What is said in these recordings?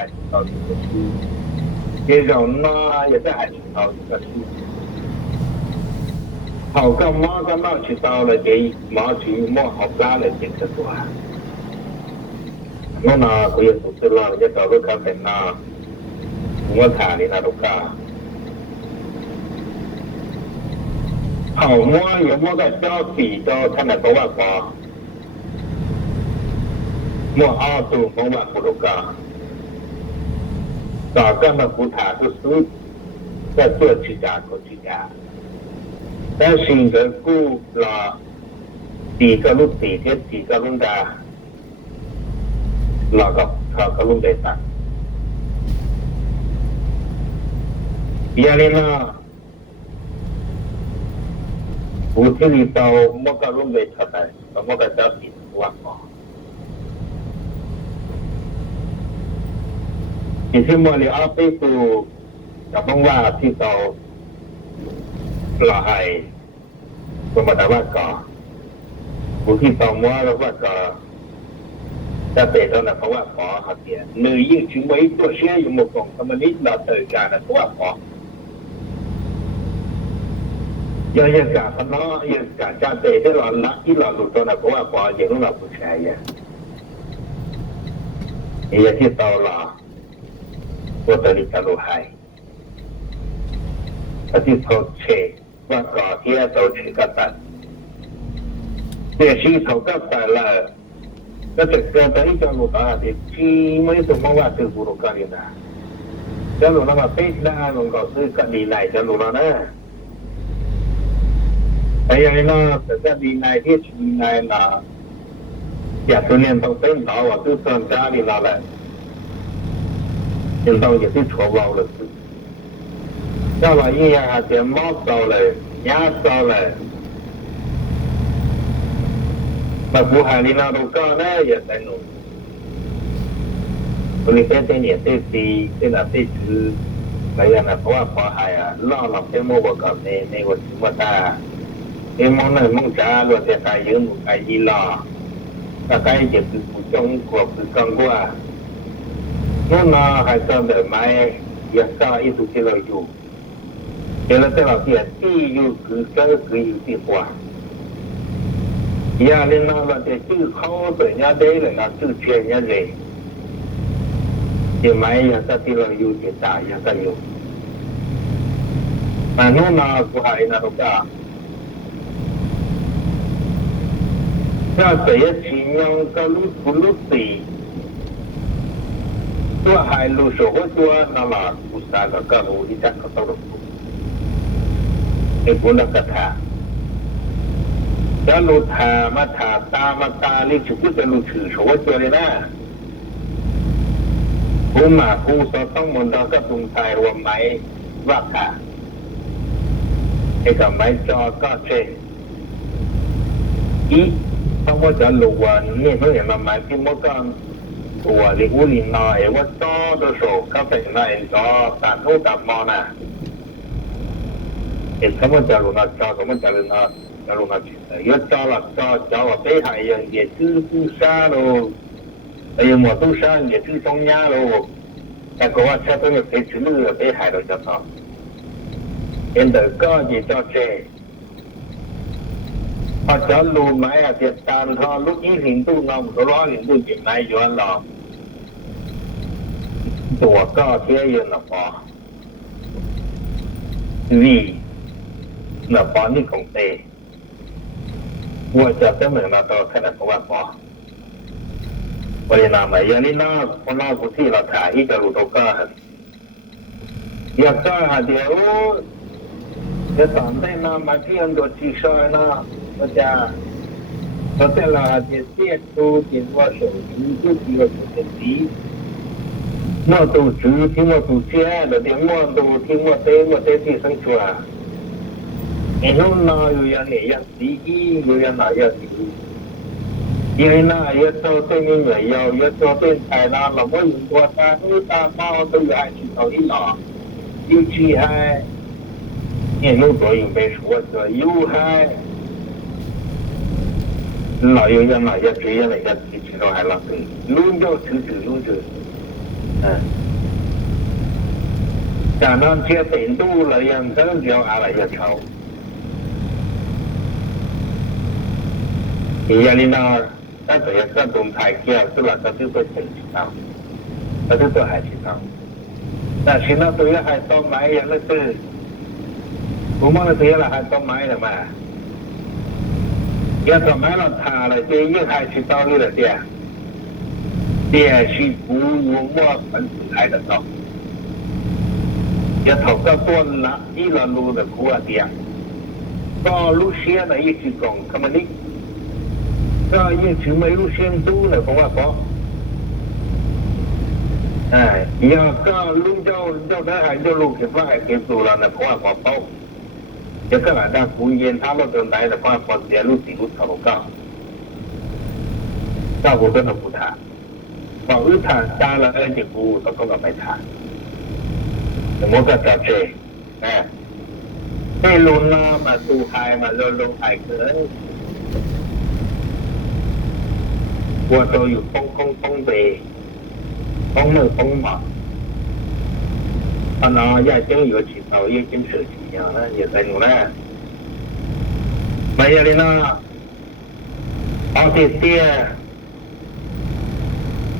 海青岛的个区，这种呢也在海青岛的个区。好个猫个闹去到了这毛去摸好拉了这个多。nó là bây giờ tụi tôi lo cái tàu lúc cao thành na cũng có thả đi là đâu cả hậu mua有mua cái cho chỉ cho thân là có bạn có mua ao tù có bạn của đâu cả cả cái mà phụ thả tôi suốt cái tôi chỉ trả có chỉ trả但是个股là tỷ cái lúc tỷ cái lúc ra là cái lúc để tăng giờ này nó phụ thì đi tàu mua cái lúc để thật đấy và mua cái giá trị quá khó thì khi mua thì ở đây tụ các ông bà thì tàu là hay của mà đã bắt có phụ thì tàu mua là bắt có ta để đó là không có hạt tiền người yêu chúng mấy tôi sẽ dùng một vòng tham ít là thời cả là không có giờ cả phần nó giờ cả cha để thế là ít là lụt cho là không có giờ nó là một sai vậy giờ thì tao là tôi tới đi cả lụt hay thì thầu chế và có thì thầu chế cả tận để khi thầu cả tận là cái thực ra tới cho lụt đó thì khi mấy tụi nó vào từ vụ đồ cả đi nè cho lụt nó mà tết ra rồi có sự cả đi này cho lụt nó nữa bây giờ nó thực ra đi này thiết đi này là giả tôi nên tao tên đó và tôi sơn ra đi nó lại nhưng tao chỉ thích chỗ vào được cho là như là tiền mót sau này nhá sau này mà phụ hàng đi nào đâu có đấy giờ tại nụ tôi cái tên nhẹ tên là tên chữ bây giờ là có hai à lo làm cái mua vào cặp này này của chúng ta cái món này món cá luôn thì cái dưới một cái gì lo cái chỉ từ trong của từ con qua nó hay cho để mai giờ sao ít tụi cái lợi dụng thế là cái nào thì điอยู่คือก็คืออยู่ที่หัวgiờ lên nó là để chữ khó tới nhà đấy là nó chữ chuyện nhà gì thì mai giờ ta thì lợi dụng thì ta giờ ta dùng mà nó của hai là đâu cả ra tới chỉ nhau cái lúc tỷตัวhai lu sốตัวnó là usaha cái lu đi chắc cái tàu cái cuốn là cái thà cái lu thà mà ta lấy chụp cái lu chữ sốตัวเลยนะผู้มาผู้สอนต้องมันเราก็ตรงใจรวมไหมว่าค่ะไอ้กับไม้จอก็เช่อีต้องว่าจะรู้ว่าเนี่ยเขาเห็นมาหมายที่มันก็ตัวเรื่องนี้น้อยว่าต่อตัวโซ่ก็เป็นอะไรต่อตัดหูตัดมอนะเห็นเขาว่าจะรู้นะจอเขาว่าจะรู้นะจะรู้นะยศจอหลักจอว่าไปหายอย่างเดียวคือตู้ซ่าโลไอ้หมวดตู้ซ่าอย่างคือตรงยาโลแต่ก็ว่าแค่ต้องไปชื่อไปหายเราจะต่อเห็นแต่ก็ยิ่งจอเช่พอจะรู้ไหมอ่ะเดี๋ยวตามทอลูกยี่หินตู้นองตัวร้อนหินตู้จิ๋มนายย้อนหลอกตัวก็เที่ยยืนหลับปอวีหลับปอนี่ของเตะวัวจะเป็นเหมือนเราตัวขนาดของว่าปอวันนี้นาไหมอย่างนี้น่าคนน่าผู้ที่เราถ่ายที่จะรู้ตัวก็อยากจะหาเดี๋ยวจะสอนได้นามาที่อันโดดชีชอยนะก็จะเราแต่ละเดี๋ยวดูเห็นว่าส่งที่ที่เราจะดีน่าดูจืดที่ว่าดูเจ้าเดี๋ยวมั่วดูที่มั่วเต้ที่สังชัวเอ็นนู่นน่าอยู่อย่างนี้อย่างดีอยู่อย่างไหนอย่างดียังน่าเยอะโตเต้นยังใหญ่ยาวเยอะโตเต้นไทยนะเราไม่อยู่ตัวตาตามาตัวใหญ่ที่เขาที่หล่อยิ่งชี้ให้เนี่ยลูกตัวอยู่เป็นหัวตัวอยู่ให้เราอยู่ยังไงจะชี้ยังไงจะชี้เราให้เราตีลุ้นเจ้าถือลุ้นเจ้า Cả non chia tiền tu là yên sớm chiều lại giờ chầu. Thì giờ linh nào ta tự nhiên ta tụng thái kia tức là ta tự tôi chỉnh sao, ta tự tôi hay chỉnh sao. Ta chỉ nó tự nhiên hay tông máy vậy nó tự, cũng mong là tự nhiên là hay tông máy rồi mà. Giờ tông máy là thà là tự nhiên hay chỉnh sao như là tiền, tiền chỉ cú mua phần hay là tông. Giờ thầu các tuần là ít là lù được cú ở tiền, có lúc xưa là ít chỉ còn cái mình có những thứ mấy lúc xuyên tu là không có giờ có lúc cho đã hay cho lúc cái phải cái tu là không có bao giờ các bạn đang cố nhiên tham gia trong này là không có tiền lúc thì lúc thầu cao cao của cái nó phụ thả và ước thả ta là cái gì của nó không có phải thả một cái trò chơi cái luôn mà tu hai mà luôn hai cái qua tôiอยู่không về không mơ không mở nó giờ chânอยู่chỉ tàu yên chính sự chỉ nhỏ nó giờ tay nó bây giờ đi nó ở thì tia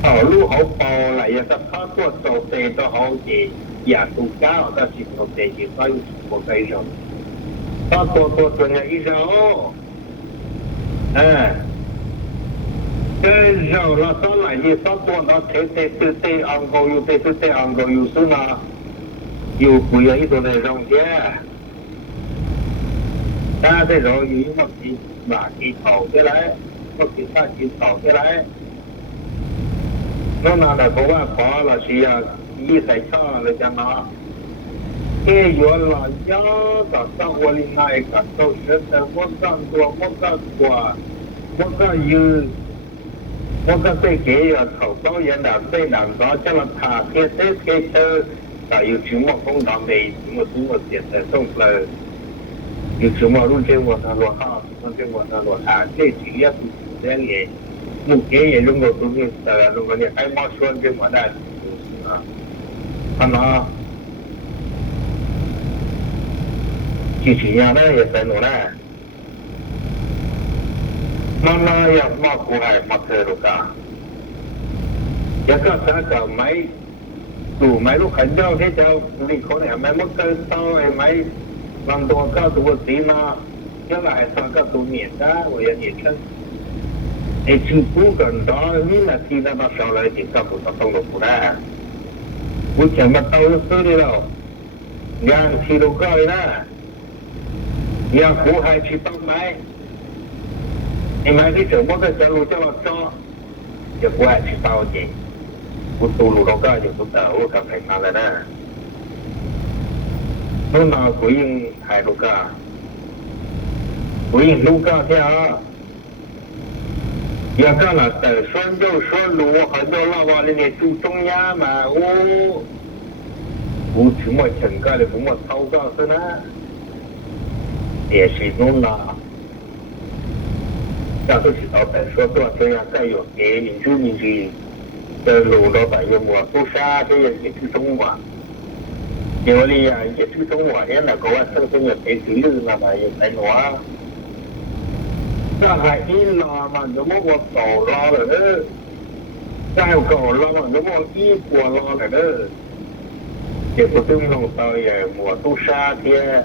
ở lúc họ bò lại giờ ta phát qua tàu tê cho họ chỉ giả tụ cao ta chỉ tàu tê chỉ có một cây rồi ta tôi nhà ít rồi cái giờ là sao lại gì sao tôi nó thế tự ăn cầu yêu tự ăn cầu yêu xứ nào yêu quý ấy tôi này rong chứ ta thế rồi yêu một gì mà chỉ thầu cái đấy một gì ta chỉ thầu cái đấy nó nào là có là gì ý sai cho là cho nó cái giờ là nhớ cả sao qua linh này cả tôi sẽ một cái tua một cái yêu một cái thế kỷ thầu bao nhiêu năm thế năm đó cho nó thà cái thơ là yêu chúng một công đoàn này chúng một tiền để xong rồi yêu chúng một luôn trên một thằng luật họ luôn trên một thằng luật cái chỉ là cái này một cái gì luôn rồi cũng như là luôn rồi cái món xuân trên một đây nó chỉ nhà đó hiện tại nó là nó yang mau kuai matre ruka. Jaka saka mai tu mai lu khẩn giao thế cháu đi khó này mai mất cái tao mai làm đồ cao tu tí mà nhớ lại sao các tu miền đó rồi nhiệt chân. Để chịu cú gần đó như là khi nó bắt đầu lại thì các phụ tông được ra. Cú chẳng bắt tao cứ đi đâu. Yang thì đâu coi đó. Yang cú hai chỉ tông mai. Em ai đi trưởng bác cho lũ cho nó cho giờ qua chỉ tao gì của tù lũ đó có gì của tao gặp phải mà là nè nó nào của yên hai lũ cả của yên lũ cả theo giờ cái là từ xuân châu xuân lũ họ cho lao vào lên chú trong nhà mà chúng mà chẳng cái là cũng mà thâu cả thôi nè để sử dụng là ta都知道本说多这样再有给民主的路老板有么不杀这也是中嘛，因为呀也是中嘛，人那个生生也得自由那么也在哪，那还一拉嘛，那么我搞拉了呢，再搞拉嘛，那么一过拉了呢，也不动弄到也么不杀的，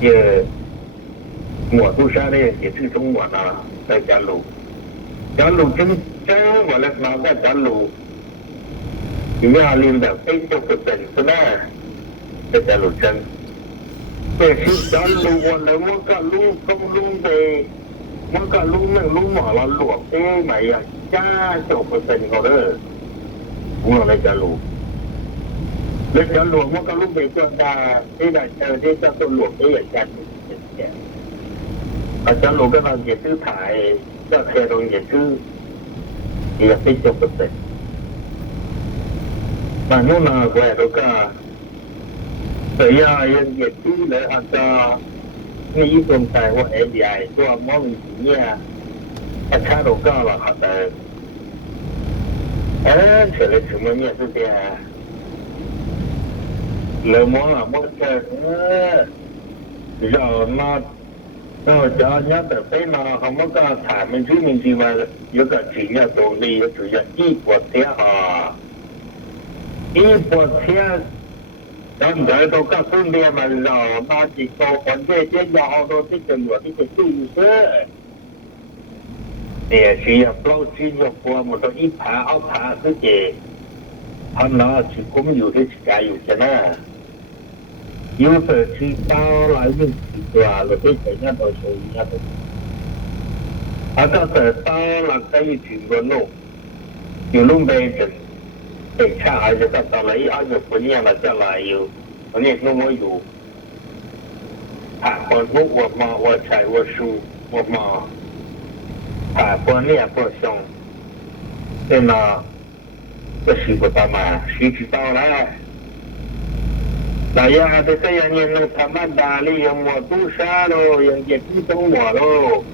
也。mùa tu sa đây thì thứ trong mùa nào tại trả lù chân gọi là nào tại trả lù thì nhà liên đạo cái trong cuộc tình thế này tại trả lù chân để khi trả lù còn là muốn cả lù không lù về muốn cả lù mình lù mỏ là luộc thế mày cha trong cuộc tình họ đó cũng là trả lù để trả lù muốn cả lù về cho ta thế là chờ thế cho tôi luộc thế là cha cho lũ cái nào nhiệt thứ thải cho theo đồ nhiệt thứ thì là tích trong thực tế mà nếu nào quẹt đâu cả bây giờ nhiệt thứ để ăn cho nghĩ tồn tại của em dài cho món gì nha ăn khá đồ cao là họ tại 这个什么面是的，冷漠了，我这然后叫人家的飞呢，他们讲他们居民地方有个经验多的，有主要一波天哈，一波天，然后来都告诉你们了，那几个环节这要好多这个我这个注意是。也需要保持着我们都一盘二盘自己，他拿去公有的加油去呢，有的去到来用是吧？我对人家都说一样的，他到这到了可以去个路，有路没人，等下还是到了一二月不一样了下来有，我那时候我有，我菜我书我嘛。过年过乡，对吗？这洗不到嘛，洗不到了。那样的这样年能他们打理有么多啥喽，人家不懂我喽。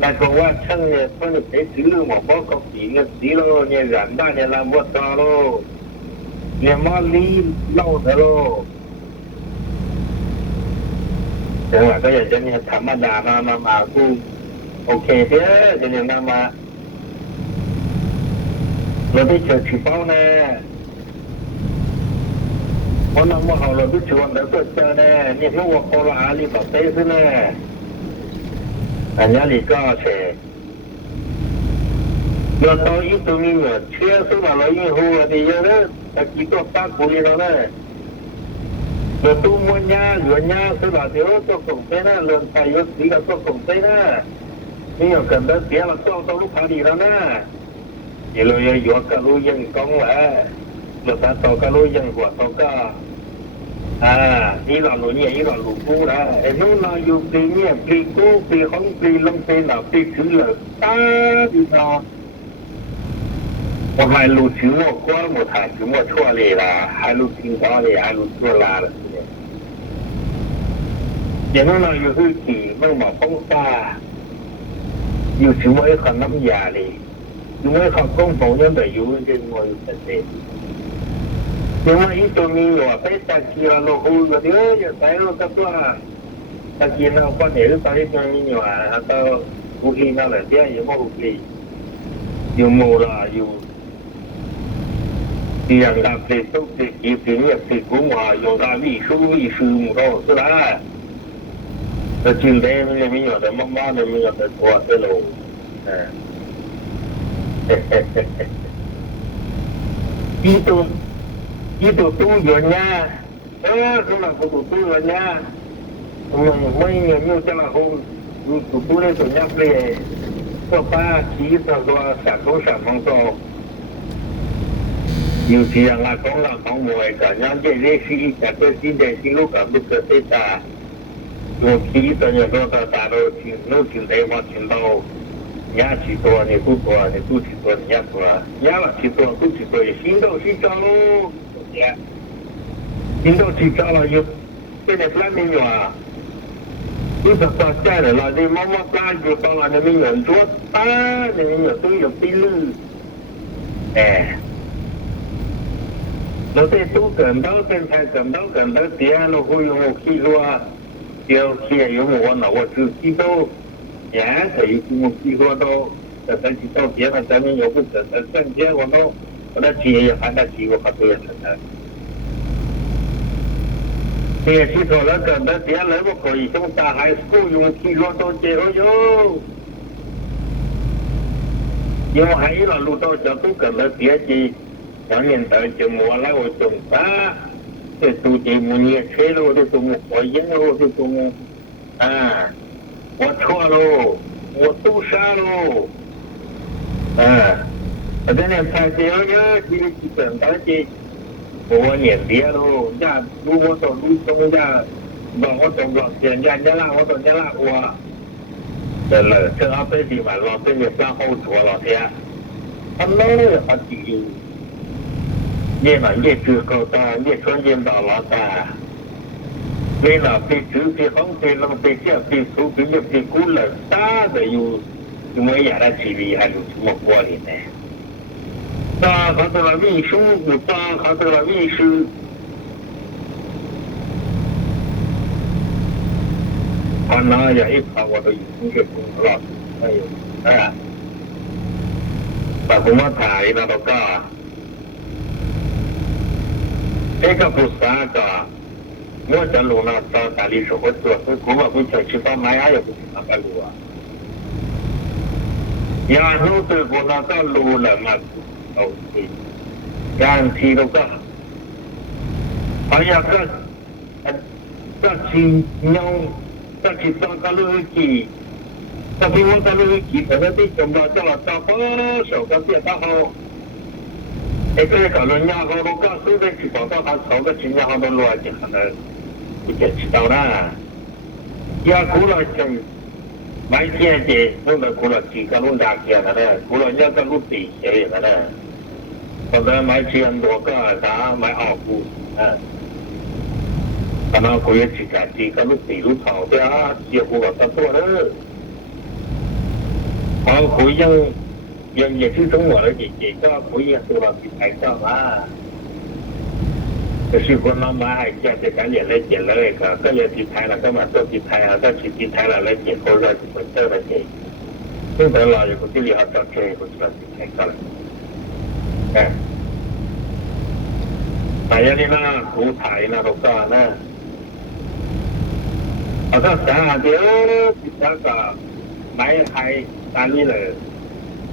那个我趁呢，趁别吃了我包个饼个吃喽，你人大你来不着喽，你妈里老的喽。等我这人家你他们打嘛不。OK 的，人家那么，我的小吃包呢？我那么好了，都吃完了做家呢？你说我跑了哪里搞这事呢？人家里搞谁？要到一周年了，全是完了以后，我的有人他几个发过来了呢？我都我家人家是吧？就做工费呢，人才有几个做工费呢？你要跟到别了，到路旁里了呢。一路要约个路人讲了，路上到个路人我到个一路路年一路路古了，นู่นเราอยู่ปีเนี่ยปีกูปีของปีลงปีหนาปีถือเลยตาดีเนาะ我还路ถือ我光我谈ถือ我错เลย啦，还路听到เลย还路错啦了。อย่างนั้นเราอยู่ที่ขี่ไม่หมอป้องตาอยู่ถือว่าเขาน้ำยาเลยอยู่ว่าเขาก้มผมยังแต่อยู่ที่มัวอยู่แต่เด็กอยู่ว่าอีตัวมีอยู่ไปตะกี้เราโลกูอยู่เดียวอย่าใส่เราตะตัวตะกี้เราก็เหนื่อยตอนที่ตัวมีอยู่ก็กูฮีนั่นแหละเดี๋ยวอยู่ว่ากูฮีอยู่มัวละอยู่อย่างดับเด็กต้องติดกี่ปีเนี่ยติดกูมาอยู่ได้วิสูหมดแล้วสุดท้ายแต่จริงๆมันไม่อยู่แต่บ้านๆมันอยู่แต่ตัวเตโลitu tujuannya kalau aku tujuannya mainnya jalan home itu boleh tujuannya play apa kita dua satu sama tu有时人家讲啦，讲我係咁樣，即係呢啲就對先至先碌咁碌嘅啲大，我企到有多大到前路前地方前到。伢去多，你不多，你不去多，你伢多，伢了去多，不去多，心都去着喽，对心都去着了，有现在plan没有啊？你说到家了，你妈妈家就到了，你们人做大，你们有都有比例，เราได้ตู้เกินเท่าเป็นชายเกินเท่าเสียเราคุยงขี้รัวเดียวเขียอยู่หัวหนาวคือขี้โต也可以我几个都在这几到别的咱们有个在挣钱我都我的企业也还在几个好多人呢。这些汽车了跟的别人我可以从大海雇佣汽车都接了哟，因为还有了路到小都跟的别的，上面的就莫来我种啥，这都节目你车了这种我赢了这种我错喽，我都傻喽，我这年才这样，今天基本上是我年别喽，家如果说路中家，让我中了钱，家啦，我中家啦，我，这了，这阿辈子嘛，老辈子上后座了天，他老了还低，越嘛越知够大，越穿越到老大。为了被直接方被那么被这被手被这被鼓了大的有，因为也来体力还有什么过的呢？那他得了秘书，我当他得了秘书，他那也一看我都已经是工作了，哎呦，哎，把我们台那都搞，这个不三个，我在路上找大理石，我做是我们不想去到买呀，也不去那个路啊。然后对我那个路了嘛，哦对，然后提了个，哎呀个金鸟，个去当个路机，个比我个路机，那个中到叫了到多少个别大好，一个个人家好多个手的去报道他炒个金鸟好多路啊，就可能不见知道了，也过了整。买钱的，我们过了几个路大钱了呢，过了一个路地钱了呢，或者买钱多个啥买二股，可能可以去干几个路地路炒的啊，结果了多了，好可以也是中国的姐个可以说了比台上啊。就是คนมาให้แก้การเรียนเลยเขียนเลยก็เรียนที่ไทยแล้วก็มาตัวที่ไทยแล้วก็ที่ไทยแล้วเลยเขียนคนละคนเตอร์เลยเขียนซึ่งแต่เราอยู่คนที่เรียนต้องเขียนคนละที่ไทยก็เลยแต่ยังนี่นะครูไทยนะเราก็นะเอาถ้าสาเดียวที่ถ้าก็ไม่ไทยตามนี้เลย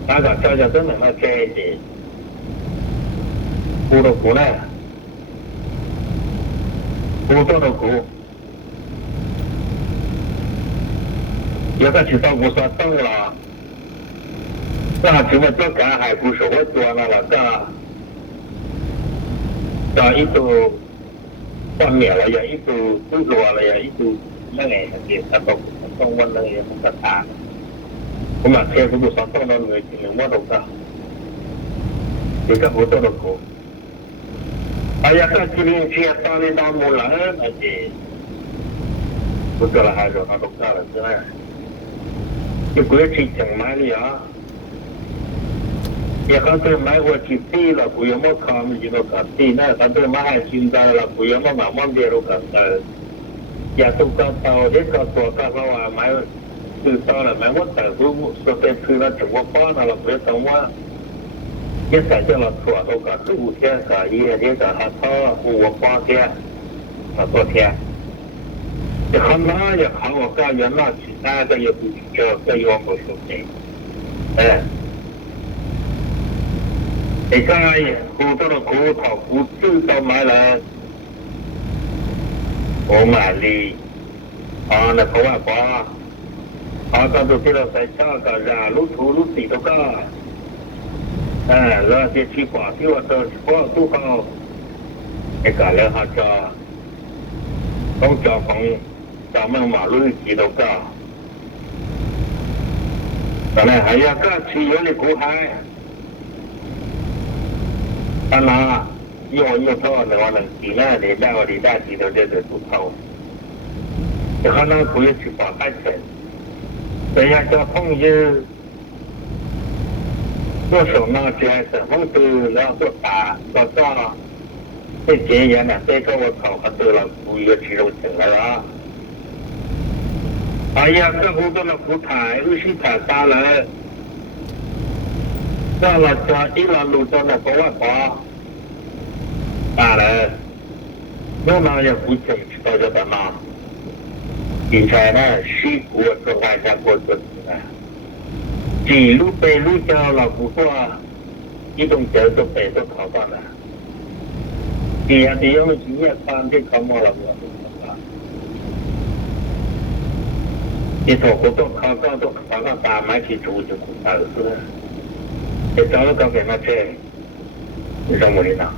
ถ้าก็จะต้องเหมือนมาแก้เองครูเราครูนะ古多的古，有个去到古说动了，那怎么做赶海不是我做那了个，到一度换灭了呀，一度不做了呀，一度那个也他都动我那也不可大，我们开不住说动了那个我都个，这个古多的古。哎呀，这今天去到那大木兰，而且不知道还是他都干了是吧？就过去整买的啊，也好多买过去地了，不用么看不见那个地，那他都买还现在了，不用么慢慢别那个也都搞到这个做搞个话买，知道了买我豆腐，说在去了中国放了，不要等我。一在叫了错都个5天个一天个他操我8天，多天，你看那也看我干原那其他个也不叫个要不说的，你看好多的骨头不知道买来，我买的，那个外包，到都知道在家个人路途路地都个。แล้วที่ที่กว่าที่ว่าเจอพวกตู้เขาไอ้การแล้วเขาจะต้องจอของจอมันมาลุยกี่ตัวก็ตอนนั้นหายาก็ชี้อยู่ในกูหายตอนนั้นโยท่อในวันนั้นกี่หน้าเดี๋ยวได้วันได้กี่ตัวเดี๋ยวตู้เขาแต่เขาหน้าคุยสิบกว่าใกล้เสร็จแต่ยังจะท่องยืด我手呢，这还是红豆，然后做打，做炸，这节盐呢，这个我炒很多了，不一个鸡肉进来了。哎呀，这红豆的福台，路西台打来，让了家一了路上的国外包，打来，我那也不清知道这个嘛，以前呢，西国做外家国做的。几路北路叫老不过，一种叫做北都考上了。第二天我今年看这考么了我你说我都考上都考上大买起住就不考试了，你找了搞给那车，你说我的呢？